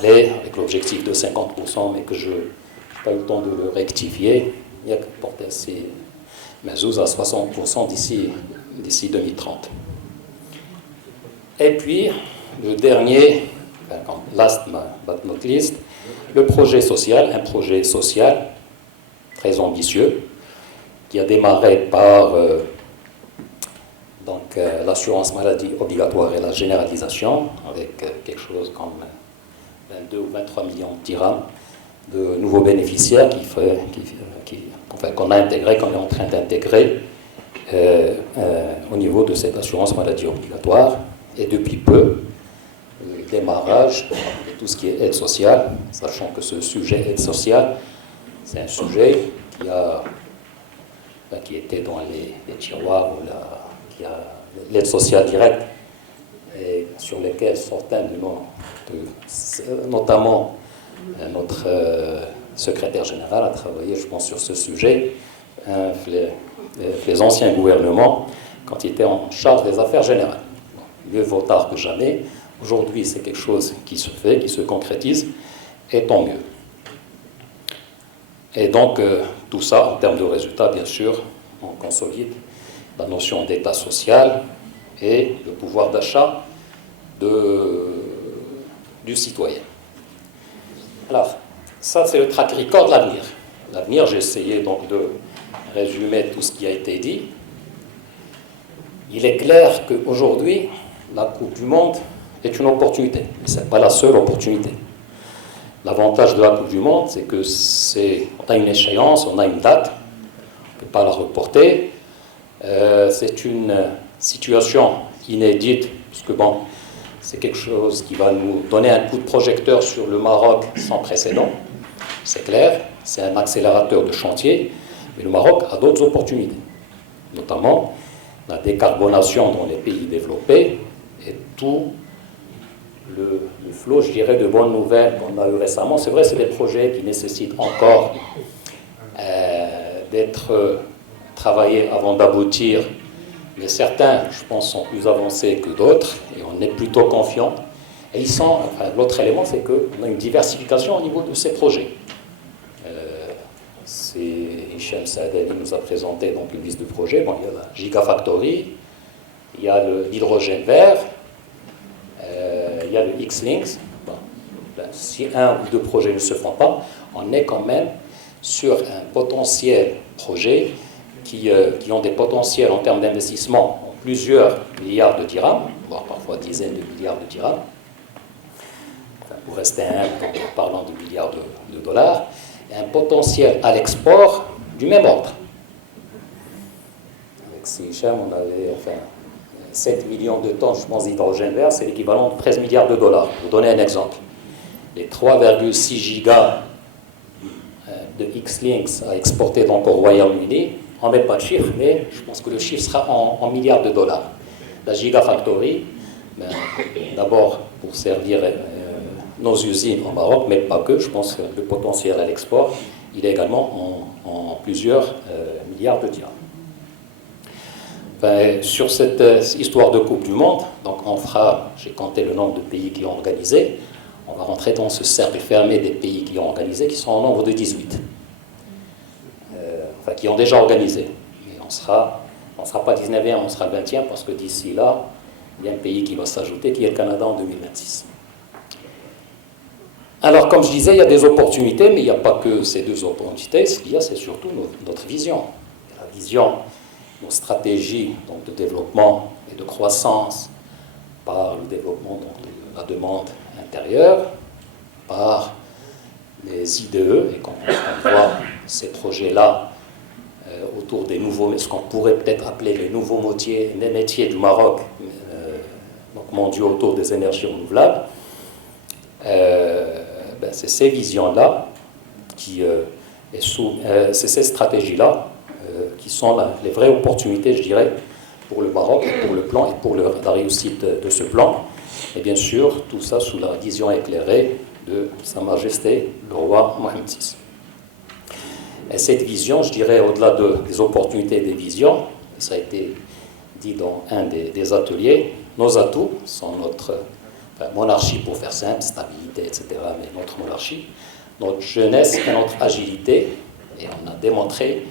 parlé avec l'objectif de 50%, mais que je n'ai pas eu le temps de le rectifier. Il y a que porter ces Mazouz à 60% d'ici 2030. Et puis, le dernier, last but not least, le projet social, un projet social très ambitieux, qui a démarré par l'assurance maladie obligatoire et la généralisation, avec quelque chose comme 22 ou 23 millions de dirhams de nouveaux bénéficiaires qu'on a intégré, qu'on est en train d'intégrer au niveau de cette assurance maladie obligatoire. Et depuis peu, le démarrage de tout ce qui est aide sociale, sachant que ce sujet aide sociale, c'est un sujet qui était dans les tiroirs, l'aide sociale directe, et sur lesquels certains notamment notre secrétaire général a travaillé, je pense, sur ce sujet, les anciens gouvernements, quand ils étaient en charge des affaires générales. Mieux vaut tard que jamais. Aujourd'hui, c'est quelque chose qui se fait, qui se concrétise, et tant mieux. Et donc, tout ça, en termes de résultats, bien sûr, on consolide la notion d'État social et le pouvoir d'achat du citoyen. Alors, ça, c'est le track record de l'avenir. L'avenir, j'ai essayé donc de résumer tout ce qui a été dit. Il est clair qu'aujourd'hui, la Coupe du Monde est une opportunité, mais ce n'est pas la seule opportunité. L'avantage de la Coupe du Monde, c'est que on a une échéance, on a une date, on ne peut pas la reporter. C'est une situation inédite, parce que bon, c'est quelque chose qui va nous donner un coup de projecteur sur le Maroc sans précédent. C'est clair, c'est un accélérateur de chantier, mais le Maroc a d'autres opportunités, notamment la décarbonation dans les pays développés et tout le flot, je dirais, de bonnes nouvelles qu'on a eu récemment. C'est vrai, c'est des projets qui nécessitent encore d'être travaillés avant d'aboutir, mais certains, je pense, sont plus avancés que d'autres, et on est plutôt confiant. Et l'autre élément, c'est qu'on a une diversification au niveau de ces projets. Hicham Saadani nous a présenté donc une liste de projets. Bon, il y a la Gigafactory, il y a l'hydrogène vert, il y a le X-Links. Bon, si un ou deux projets ne se font pas, on est quand même sur un potentiel projet qui ont des potentiels en termes d'investissement en plusieurs milliards de dirhams, voire parfois dizaines de milliards de dirhams. Enfin, pour rester humble, en parlant de milliards de dollars, et un potentiel à l'export du même ordre. Avec Hicham, on avait 7 millions de tonnes, je pense, d'hydrogène vert, c'est l'équivalent de 13 milliards de dollars. Pour vous donner un exemple. Les 3,6 gigas de X-Links à exporter donc au Royaume-Uni, on ne met pas de chiffre, mais je pense que le chiffre sera en milliards de dollars. La Gigafactory, d'abord pour servir nos usines au Maroc, mais pas que, je pense que le potentiel à l'export, il est également en plusieurs milliards de dirhams. Sur cette histoire de Coupe du Monde, donc j'ai compté le nombre de pays qui ont organisé, on va rentrer dans ce cercle fermé des pays qui ont organisé, qui sont au nombre de 18. Qui ont déjà organisé. Et on ne sera pas 19e, on sera 20e, parce que d'ici là, il y a un pays qui va s'ajouter, qui est le Canada en 2026. Alors, comme je disais, il y a des opportunités, mais il n'y a pas que ces deux opportunités. Ce qu'il y a, c'est surtout notre vision. La vision, nos stratégies donc, de développement et de croissance par le développement donc, de la demande intérieure, par les IDE, et quand on voit ces projets-là autour des nouveaux, ce qu'on pourrait peut-être appeler les nouveaux métiers du Maroc, donc mondiaux autour des énergies renouvelables, c'est ces visions-là, c'est ces stratégies-là qui sont les vraies opportunités, je dirais, pour le Maroc, pour le plan et pour la réussite de ce plan. Et bien sûr, tout ça sous la vision éclairée de Sa Majesté, le roi Mohamed VI. Et cette vision, je dirais, au-delà des opportunités et des visions, ça a été dit dans un des ateliers, nos atouts sont monarchie pour faire simple, stabilité, etc., mais notre monarchie, notre jeunesse et notre agilité, et on a démontré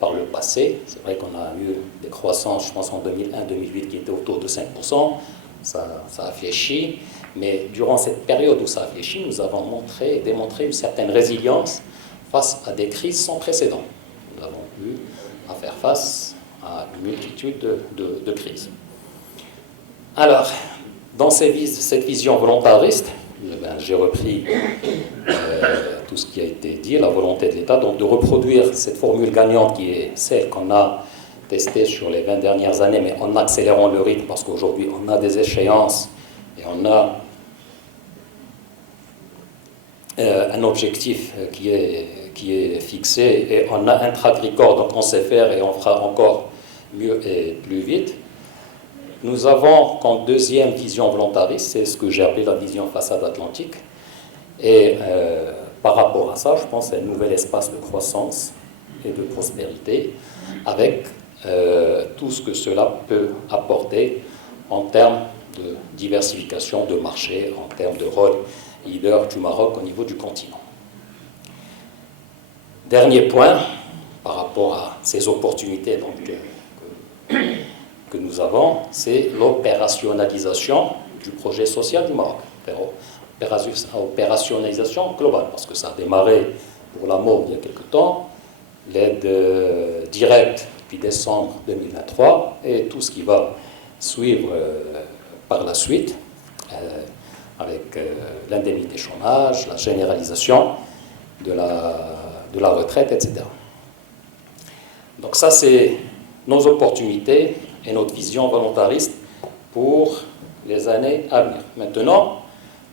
par le passé, c'est vrai qu'on a eu des croissances, je pense en 2001-2008 qui étaient autour de 5%, ça a fléchi, mais durant cette période où ça a fléchi, nous avons démontré une certaine résilience face à des crises sans précédent. Nous avons eu à faire face à une multitude de crises. Alors, dans cette vision volontariste, j'ai repris tout ce qui a été dit, la volonté de l'État, donc de reproduire cette formule gagnante qui est celle qu'on a testée sur les 20 dernières années, mais en accélérant le rythme, parce qu'aujourd'hui, on a des échéances et on a un objectif qui est fixé, et on a un track record, donc on sait faire et on fera encore mieux et plus vite. Nous avons comme deuxième vision volontariste, c'est ce que j'ai appelé la vision façade atlantique. Et par rapport à ça, je pense à un nouvel espace de croissance et de prospérité, avec tout ce que cela peut apporter en termes de diversification de marché, en termes de rôle leader du Maroc au niveau du continent. Dernier point, par rapport à ces opportunités donc, que nous avons, c'est l'opérationnalisation du projet social du Maroc. Opérationnalisation globale, parce que ça a démarré pour la MOM il y a quelque temps, l'aide directe depuis décembre 2023, et tout ce qui va suivre par la suite, avec l'indemnité chômage, la généralisation de la retraite, etc. Donc ça, c'est nos opportunités et notre vision volontariste pour les années à venir. Maintenant,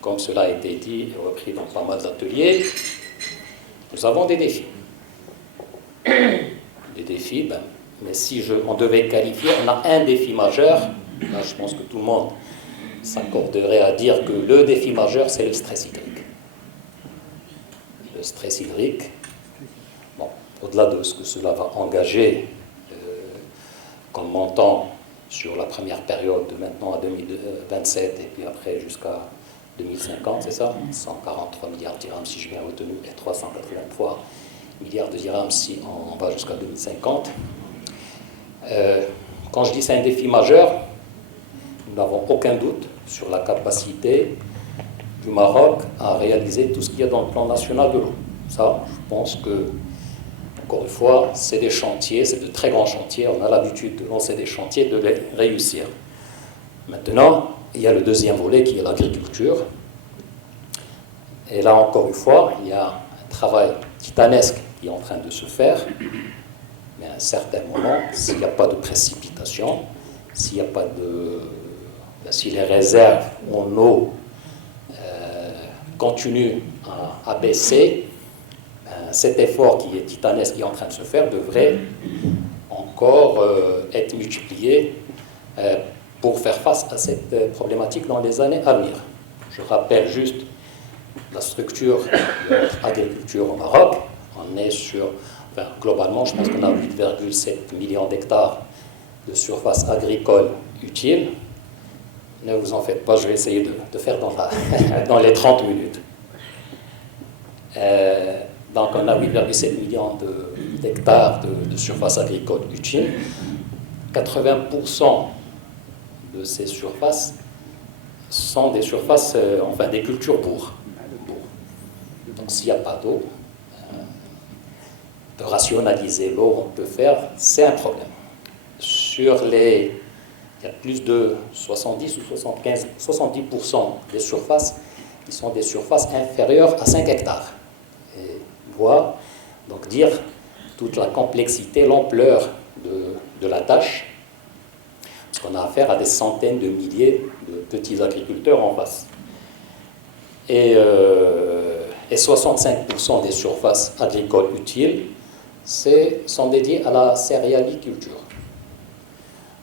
comme cela a été dit et repris dans pas mal d'ateliers, nous avons des défis. Des défis, mais si on devait qualifier, on a un défi majeur. Là, je pense que tout le monde s'accorderait à dire que le défi majeur, c'est le stress hydrique. Le stress hydrique, bon, au-delà de ce que cela va engager comme montant sur la première période de maintenant à 2027 et puis après jusqu'à 2050, c'est ça, 143 milliards de dirhams si je viens retenu et 383 milliards de dirhams si on va jusqu'à 2050. Quand je dis c'est un défi majeur, nous n'avons aucun doute sur la capacité du Maroc à réaliser tout ce qu'il y a dans le plan national de l'eau. Ça, je pense que, encore une fois, c'est des chantiers, c'est de très grands chantiers, on a l'habitude de lancer des chantiers, de les réussir. Maintenant, il y a le deuxième volet qui est l'agriculture. Et là, encore une fois, il y a un travail titanesque qui est en train de se faire. Mais à un certain moment, s'il n'y a pas de précipitation, s'il n'y a pas de... si les réserves en eau continuent à baisser, cet effort qui est titanesque, qui est en train de se faire, devrait encore être multiplié pour faire face à cette problématique dans les années à venir. Je rappelle juste la structure de l'agriculture au Maroc. On est sur, globalement, je pense qu'on a 8,7 millions d'hectares de surface agricole utile. Ne vous en faites pas, je vais essayer de faire dans les 30 minutes. Donc on a 8,7 millions d'hectares de surface agricole utile. 80% de ces surfaces sont des surfaces, des cultures bourres. Donc s'il n'y a pas d'eau, de rationaliser l'eau, on peut faire, c'est un problème. Il y a plus de 70 ou 70% des surfaces qui sont des surfaces inférieures à 5 hectares. Et voir, donc dire toute la complexité, l'ampleur de la tâche, parce qu'on a affaire à des centaines de milliers de petits agriculteurs en face. Et 65% des surfaces agricoles utiles sont dédiées à la céréaliculture.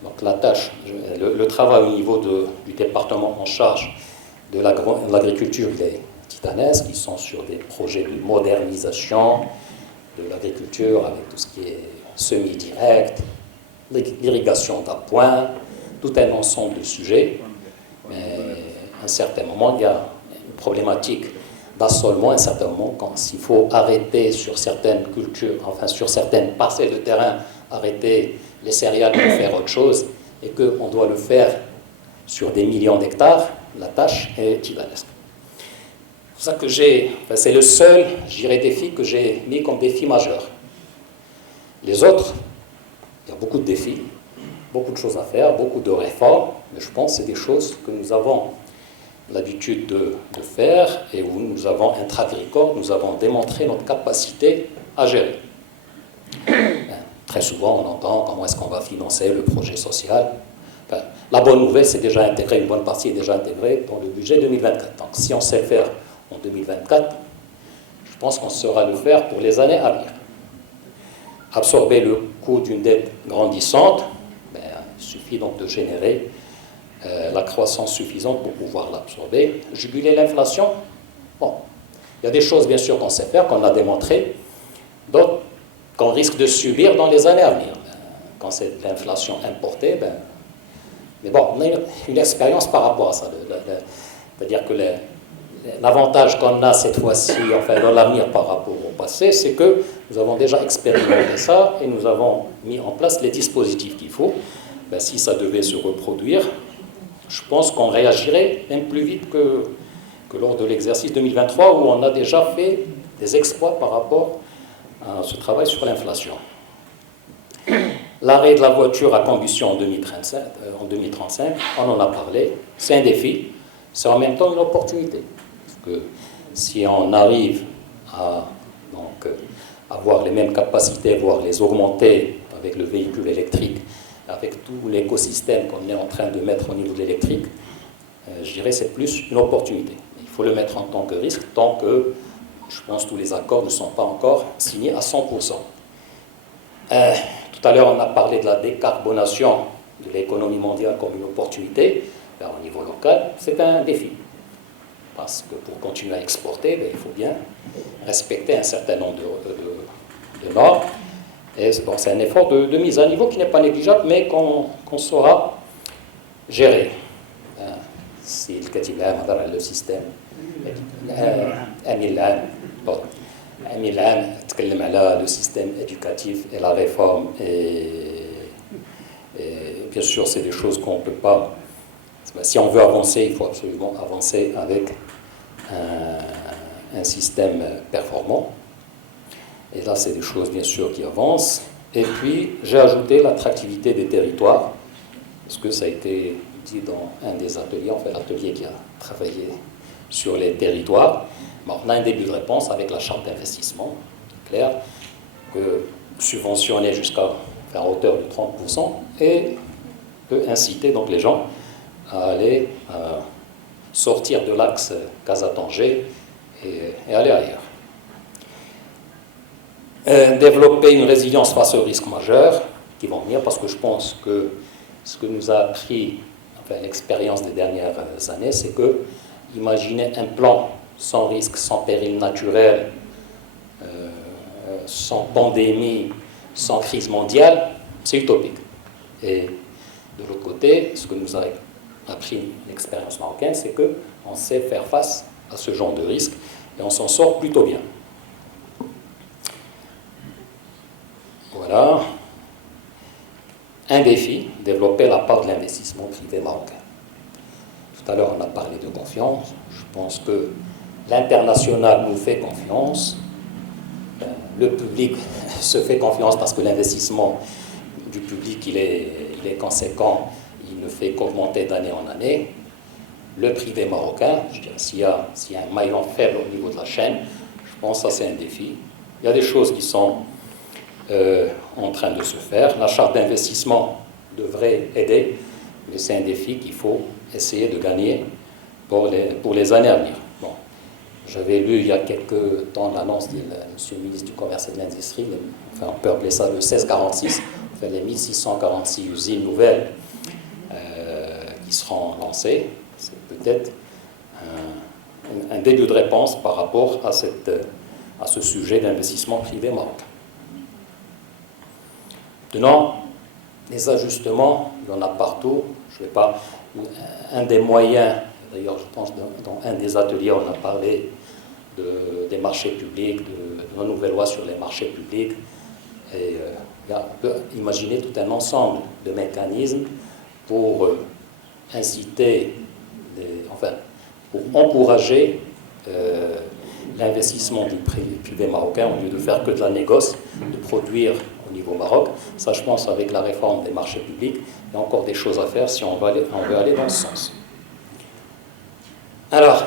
Donc la tâche, le travail au niveau du département en charge de l'agriculture, il est titanesque. Ils sont sur des projets de modernisation de l'agriculture avec tout ce qui est semi-direct, l'irrigation d'appoint, tout un ensemble de sujets. Mais un certain moment, il y a une problématique d'assolement, à un certain moment, quand s'il faut arrêter sur certaines cultures, enfin sur certaines parcelles de terrain, arrêter les céréales pour faire autre chose, et qu'on doit le faire sur des millions d'hectares, la tâche est titanesque. C'est pour ça que c'est le seul, je dirais, défi que j'ai mis comme défi majeur. Les autres, il y a beaucoup de défis, beaucoup de choses à faire, beaucoup de réformes, mais je pense que c'est des choses que nous avons l'habitude de faire et où nous avons un track record, nous avons démontré notre capacité à gérer. Très souvent, on entend comment est-ce qu'on va financer le projet social. Enfin, la bonne nouvelle, c'est déjà intégré, une bonne partie est déjà intégrée dans le budget 2024. Donc, si on sait le faire en 2024, je pense qu'on saura le faire pour les années à venir. Absorber le coût d'une dette grandissante, il suffit donc de générer la croissance suffisante pour pouvoir l'absorber. Juguler l'inflation, bon, il y a des choses bien sûr qu'on sait faire, qu'on a démontré, d'autres qu'on risque de subir dans les années à venir. Quand c'est de l'inflation importée, mais bon, on a une expérience par rapport à ça. C'est-à-dire que l'avantage qu'on a cette fois-ci, enfin dans l'avenir par rapport au passé, c'est que nous avons déjà expérimenté ça et nous avons mis en place les dispositifs qu'il faut. Si ça devait se reproduire, je pense qu'on réagirait même plus vite que lors de l'exercice 2023 où on a déjà fait des exploits par rapport à ce travail sur l'inflation. L'arrêt de la voiture à combustion en 2035, on en a parlé, c'est un défi, c'est en même temps une opportunité. Parce que si on arrive à avoir les mêmes capacités, voire les augmenter avec le véhicule électrique, avec tout l'écosystème qu'on est en train de mettre au niveau de l'électrique, je dirais que c'est plus une opportunité. Il faut le mettre en tant que risque, tant que, je pense, tous les accords ne sont pas encore signés à 100%. Tout à l'heure, on a parlé de la décarbonation de l'économie mondiale comme une opportunité. Au niveau local, c'est un défi. Parce que pour continuer à exporter, il faut bien respecter un certain nombre de normes. Et c'est un effort de mise à niveau qui n'est pas négligeable, mais qu'on saura gérer. Si le système le système éducatif et la réforme et bien sûr c'est des choses qu'on ne peut pas, si on veut avancer il faut absolument avancer avec un système performant et là c'est des choses bien sûr qui avancent. Et puis j'ai ajouté l'attractivité des territoires parce que ça a été dit dans un des ateliers, enfin l'atelier qui a travaillé sur les territoires. On a un début de réponse avec la charte d'investissement, clair, que subventionner jusqu'à hauteur de 30% et peut inciter donc les gens à aller sortir de l'axe Casa-Tanger et aller ailleurs. Développer une résilience face aux risques majeurs qui vont venir, parce que je pense que ce que nous a appris l'expérience des dernières années, c'est que imaginer un plan sans risque, sans péril naturel, sans pandémie, sans crise mondiale, c'est utopique. Et de l'autre côté, ce que nous a appris l'expérience marocaine, c'est qu'on sait faire face à ce genre de risque et on s'en sort plutôt bien. Voilà. Un défi, développer la part de l'investissement privé marocain. Tout à l'heure, on a parlé de confiance. Je pense que l'international nous fait confiance. Le public se fait confiance parce que l'investissement du public, il est conséquent. Il ne fait qu'augmenter d'année en année. Le privé marocain, je dirais, s'il y a un maillon faible au niveau de la chaîne, je pense que ça, c'est un défi. Il y a des choses qui sont en train de se faire. La charte d'investissement devrait aider, mais c'est un défi qu'il faut essayer de gagner pour les années à venir. Bon. J'avais lu il y a quelques temps l'annonce de monsieur le ministre du Commerce et de l'Industrie, on peut appeler ça le 1646, les 1646 usines nouvelles qui seront lancées. C'est peut-être un début de réponse par rapport à ce sujet d'investissement privé marocain. Maintenant, les ajustements, il y en a partout. Je ne vais pas. Un des moyens D'ailleurs, je pense dans un des ateliers, on a parlé des marchés publics, de la nouvelle loi sur les marchés publics. Et on peut imaginer tout un ensemble de mécanismes pour inciter, pour encourager l'investissement du privé marocain au lieu de faire que de la négoce, de produire au niveau Maroc. Ça, je pense, avec la réforme des marchés publics, il y a encore des choses à faire si on veut aller dans ce sens. Alors,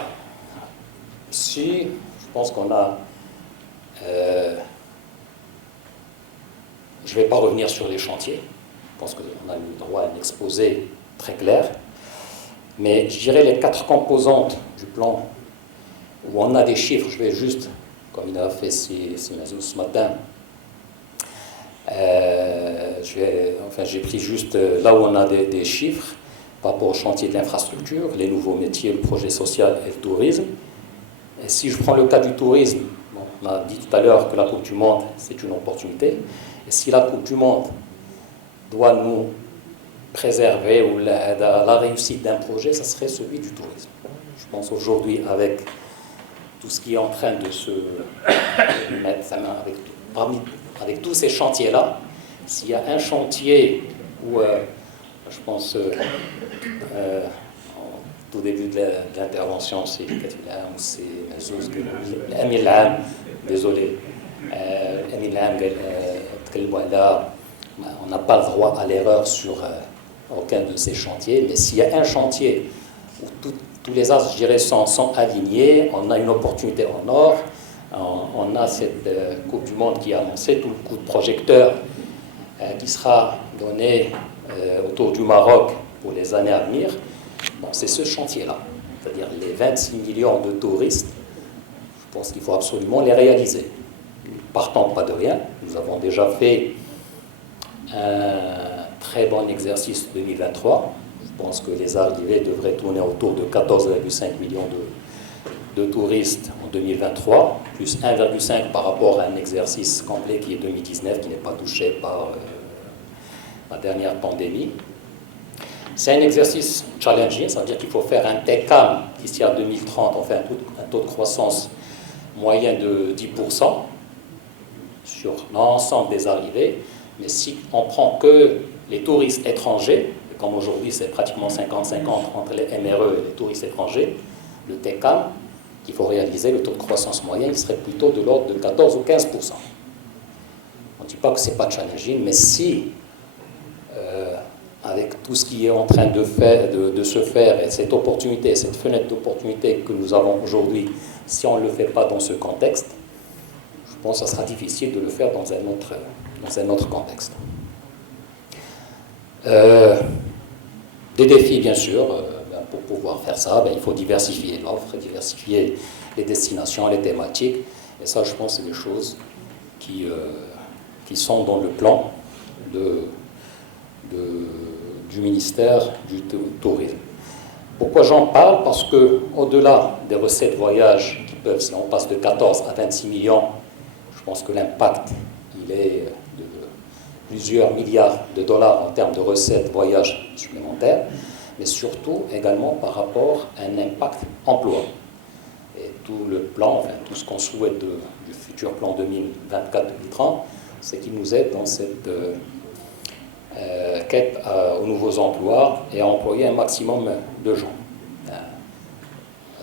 si je pense qu'on a... je ne vais pas revenir sur les chantiers. Je pense qu'on a eu droit à un exposé très clair. Mais je dirais les 4 composantes du plan où on a des chiffres. Je vais juste, comme il a fait ce matin, j'ai pris juste là où on a des chiffres par rapport au chantier de l'infrastructure, les nouveaux métiers, le projet social et le tourisme. Et si je prends le cas du tourisme, on a dit tout à l'heure que la Coupe du Monde, c'est une opportunité. Et si la Coupe du Monde doit nous préserver ou la réussite d'un projet, ça serait celui du tourisme. Je pense aujourd'hui, avec tout ce qui est en train de se mettre sa main avec tous ces chantiers-là, s'il y a un chantier où, je pense, au tout début de l'intervention, c'est Emile Lam, désolé, Emile Lam, on n'a pas le droit à l'erreur sur aucun de ces chantiers, mais s'il y a un chantier où tous les astres, je dirais, sont alignés, on a une opportunité en or, on a cette Coupe du Monde qui a annoncé tout le coup de projecteur qui sera donné autour du Maroc pour les années à venir. Bon, c'est ce chantier-là, c'est-à-dire les 26 millions de touristes, je pense qu'il faut absolument les réaliser. Partant pas de rien, nous avons déjà fait un très bon exercice 2023. Je pense que les arrivées devraient tourner autour de 14,5 millions de touristes en 2023, plus 1,5 par rapport à un exercice complet qui est 2019, qui n'est pas touché par la dernière pandémie. C'est un exercice challenging, ça veut dire qu'il faut faire un TECAM d'ici à 2030, on fait un taux de croissance moyen de 10% sur l'ensemble des arrivées. Mais si on prend que les touristes étrangers, comme aujourd'hui c'est pratiquement 50-50 entre les MRE et les touristes étrangers, le TECAM, qu'il faut réaliser, le taux de croissance moyen, il serait plutôt de l'ordre de 14 ou 15%. On ne dit pas que ce n'est pas challenging, mais si, avec tout ce qui est en train de se faire, et cette opportunité, cette fenêtre d'opportunité que nous avons aujourd'hui, si on ne le fait pas dans ce contexte, je pense que ça sera difficile de le faire dans un autre contexte. Des défis, bien sûr. Pour pouvoir faire ça, il faut diversifier l'offre, diversifier les destinations, les thématiques. Et ça, je pense, c'est des choses qui sont dans le plan du ministère du Tourisme. Pourquoi j'en parle? Parce qu'au-delà des recettes voyage qui peuvent, si on passe de 14 à 26 millions, je pense que l'impact, il est de plusieurs milliards de dollars en termes de recettes voyage supplémentaires, mais surtout également par rapport à un impact emploi. Et tout le plan, tout ce qu'on souhaite du futur plan 2024-2030, c'est qu'il nous aide dans cette quête aux nouveaux emplois et à employer un maximum de gens.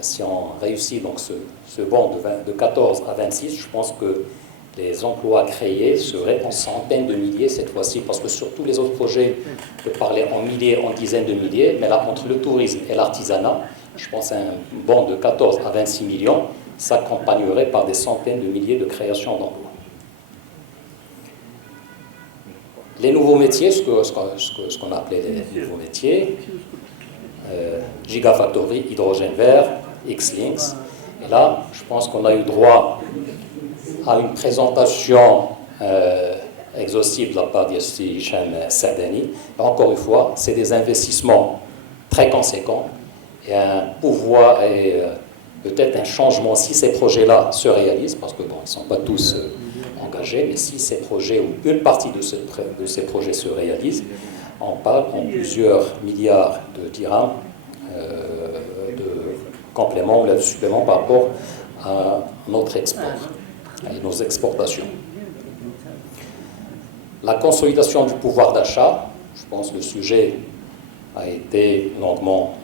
Si on réussit donc ce bond de 14 à 26, je pense que les emplois créés seraient en centaines de milliers cette fois-ci, parce que sur tous les autres projets, on peut parler en milliers, en dizaines de milliers, mais là, entre le tourisme et l'artisanat, je pense qu'un bond de 14 à 26 millions s'accompagnerait par des centaines de milliers de créations d'emplois. Les nouveaux métiers, ce qu'on appelait les nouveaux métiers, Gigafactory, hydrogène vert, X-Links, et là, je pense qu'on a eu droit à une présentation exhaustive de la part d'Yassi Hicham Saadani. Encore une fois, c'est des investissements très conséquents et un pouvoir et peut-être un changement si ces projets-là se réalisent, parce que bon, ils ne sont pas tous engagés, mais si ces projets ou une partie de ces projets se réalisent, on parle en plusieurs milliards de dirhams complément ou l'aide supplément par rapport à notre export et nos exportations. La consolidation du pouvoir d'achat, je pense que le sujet a été longuement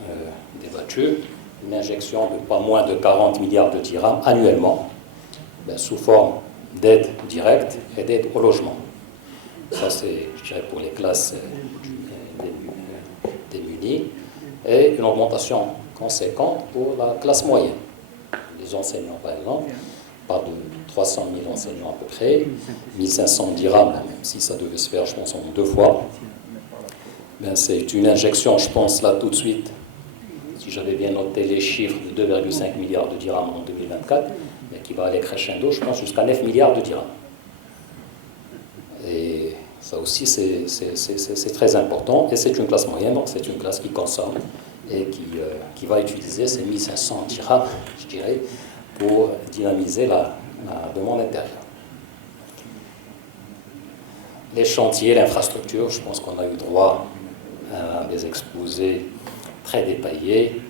débattu. Une injection de pas moins de 40 milliards de dirhams annuellement, sous forme d'aide directe et d'aide au logement. Ça, c'est, je dirais, pour les classes démunies, et une augmentation conséquente pour la classe moyenne. Les enseignants, par exemple, pas de 300 000 enseignants à peu près, 1500 dirhams, même si ça devait se faire, je pense, en 2 fois. C'est une injection, je pense, là, tout de suite, si j'avais bien noté les chiffres, de 2,5 milliards de dirhams en 2024, mais qui va aller crescendo, je pense, jusqu'à 9 milliards de dirhams. Et ça aussi, c'est très important. Et c'est une classe moyenne, donc c'est une classe qui consomme et qui va utiliser ces 1500 dirhams, je dirais, pour dynamiser la demande intérieure. Les chantiers, l'infrastructure, je pense qu'on a eu droit à des exposés très détaillés.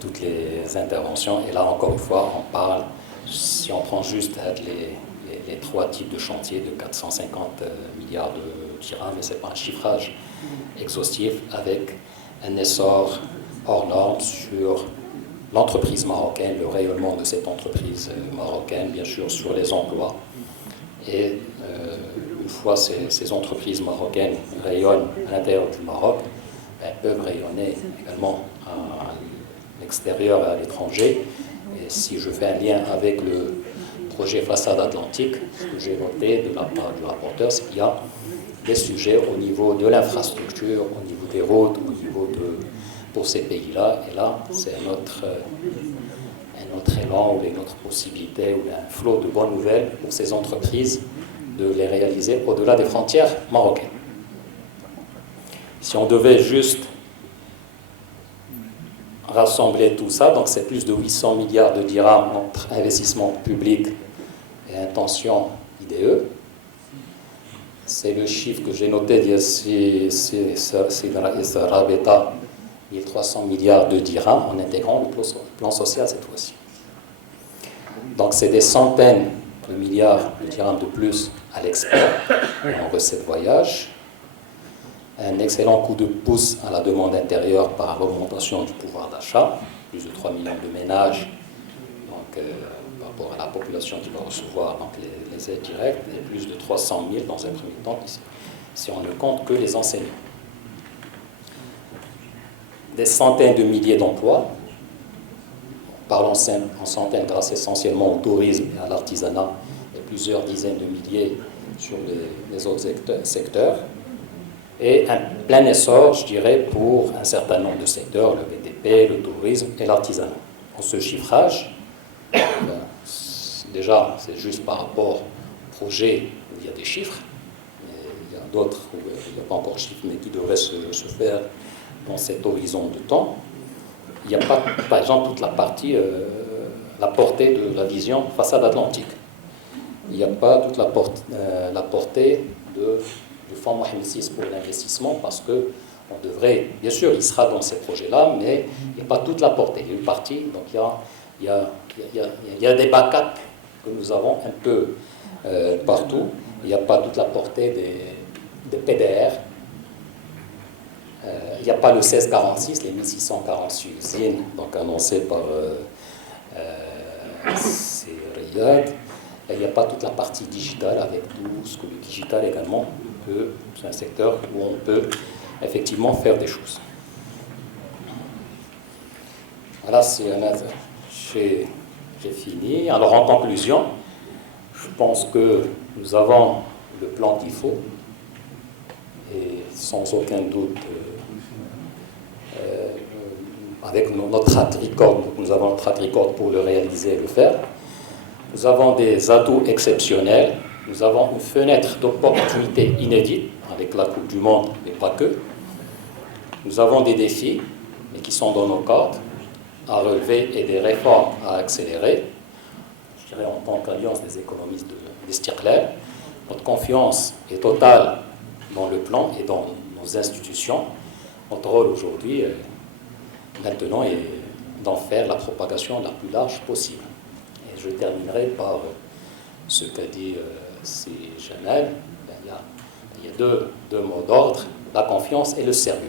Toutes les interventions. Et là, encore une fois, on parle, si on prend juste les 3 types de chantiers de 450 milliards de dirhams, mais ce n'est pas un chiffrage exhaustif, avec un essor hors norme sur l'entreprise marocaine, le rayonnement de cette entreprise marocaine, bien sûr, sur les emplois. Et une fois ces entreprises marocaines rayonnent à l'intérieur du Maroc, elles peuvent rayonner également à l'extérieur et à l'étranger. Et si je fais un lien avec le projet Façade Atlantique, ce que j'ai noté de la part du rapporteur, c'est qu'il y a des sujets au niveau de l'infrastructure, au niveau des routes, au niveau pour ces pays-là. Et là, c'est un autre élan ou une autre possibilité ou un flot de bonnes nouvelles pour ces entreprises de les réaliser au-delà des frontières marocaines. Si on devait juste rassembler tout ça, donc c'est plus de 800 milliards de dirhams entre investissement public et intention IDE. C'est le chiffre que j'ai noté, c'est Rabeta, 1300 milliards de dirhams en intégrant le plan social cette fois-ci. Donc c'est des centaines de milliards de dirhams de plus à l'export en recettes voyage. Un excellent coup de pouce à la demande intérieure par l'augmentation du pouvoir d'achat, plus de 3 millions de ménages donc, par rapport à la population qui va recevoir donc, les aides directes, et plus de 300 000 dans un premier temps, si on ne compte que les enseignants. Des centaines de milliers d'emplois, parlons en centaines grâce essentiellement au tourisme et à l'artisanat, et plusieurs dizaines de milliers sur les autres secteurs. Et un plein essor, je dirais, pour un certain nombre de secteurs, le BTP, le tourisme et l'artisanat. En ce chiffrage, déjà, c'est juste par rapport au projet où il y a des chiffres, mais il y a d'autres où il n'y a pas encore de chiffres, mais qui devraient se faire dans cet horizon de temps. Il n'y a pas, par exemple, toute la partie, la portée de la vision façade atlantique. Il n'y a pas toute la portée du fonds Mohamed VI pour l'investissement, parce qu'on devrait, bien sûr, il sera dans ces projets-là, mais il n'y a pas toute la portée. Il y a une partie, donc il y a des backups que nous avons un peu partout. Il n'y a pas toute la portée des PDR. Il n'y a pas le 1646, les 1646 usines donc annoncées par Riyad. Il n'y a pas toute la partie digitale avec tout ce que le digital également peut. C'est un secteur où on peut effectivement faire des choses. Voilà, j'ai fini. Alors en conclusion, je pense que nous avons le plan qu'il faut et sans aucun doute avec notre track record, nous avons le track record pour le réaliser et le faire. Nous avons des atouts exceptionnels, nous avons une fenêtre d'opportunité inédite avec la Coupe du Monde, mais pas que. Nous avons des défis, mais qui sont dans nos cordes, à relever et des réformes à accélérer. Je dirais en tant qu'alliance des économistes d'Istiqlal, notre confiance est totale dans le plan et dans nos institutions. Notre rôle aujourd'hui, maintenant, est d'en faire la propagation la plus large possible. Et je terminerai par ce qu'a dit C. Jamel. Il y a deux mots d'ordre, la confiance et le sérieux.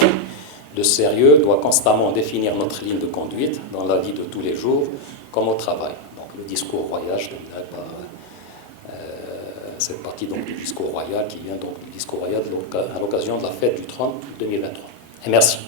Le sérieux doit constamment définir notre ligne de conduite dans la vie de tous les jours, comme au travail. Donc le discours royal, je terminerai par cette partie donc, du discours royal qui vient donc du discours royal à l'occasion de la fête du trône 2023. Et merci.